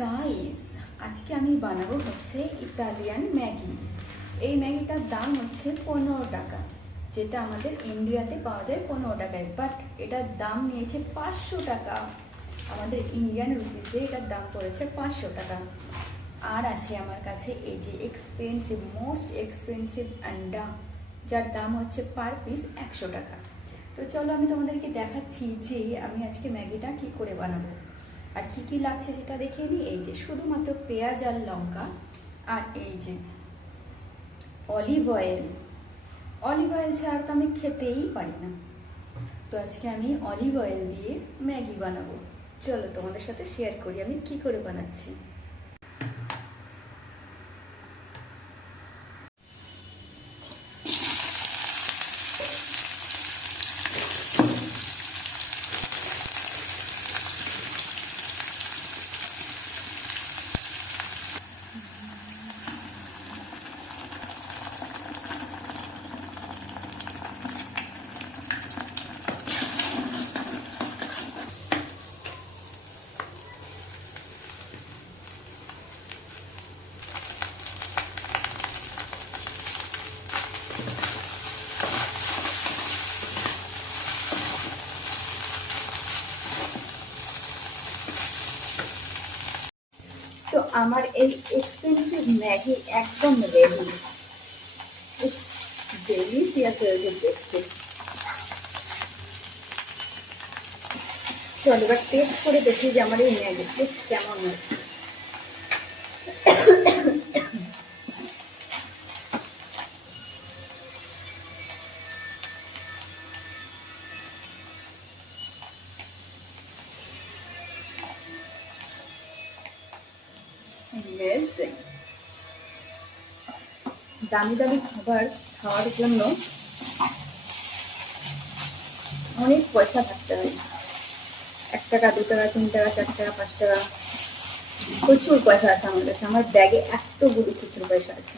Guys, আজকে আমি বানাবো হচ্ছে ইতালিয়ান ম্যাগি। এই ম্যাগিটার দাম হচ্ছে 15 টাকা, যেটা আমাদের ইন্ডিয়াতে পাওয়া যায় 15 টাকায়, বাট এটার দাম নিয়েছে 500 টাকা। আমাদের ইন্ডিয়ান রুপিসে এটার দাম পড়েছে 500 টাকা। আর আছে আমার কাছে এই যে এক্সপেন্সিভ, মোস্ট এক্সপেন্সিভ আন্ডা, যার দাম হচ্ছে পার পিস 100 টাকা। তো চলো আমি তোমাদেরকে দেখাচ্ছি যে আমি আজকে ম্যাগিটা কি করে বানাবো আর কি কি লাগছে সেটা দেখে নিই। এই যে শুধুমাত্র পেঁয়াজ আর লঙ্কা, আর এই যে অলিভ অয়েল। অলিভ অয়েল ছাড়া তো আমি খেতেই পারি না, তো আজকে আমি অলিভ অয়েল দিয়ে ম্যাগি বানাবো। চলো তোমাদের সাথে শেয়ার করি আমি কি করে বানাচ্ছি। তো আমার এই এক্সপেন্সিভ ম্যাগি একদম রেডি। ডেলিশিয়াস হয়েছে দেখতে। চলো এবার টেস্ট করে দেখি যে আমার এই ম্যাগির টেস্ট কেমন হয়েছে। দামি দামি খাবার খাওয়ার জন্য অনেক পয়সা থাকতে হয়। 1 টাকা, 2 টাকা, 3 টাকা, 4 টাকা, 5 টাকা, প্রচুর পয়সা আছে আমার কাছে। আমার ব্যাগে এতগুলো প্রচুর পয়সা আছে।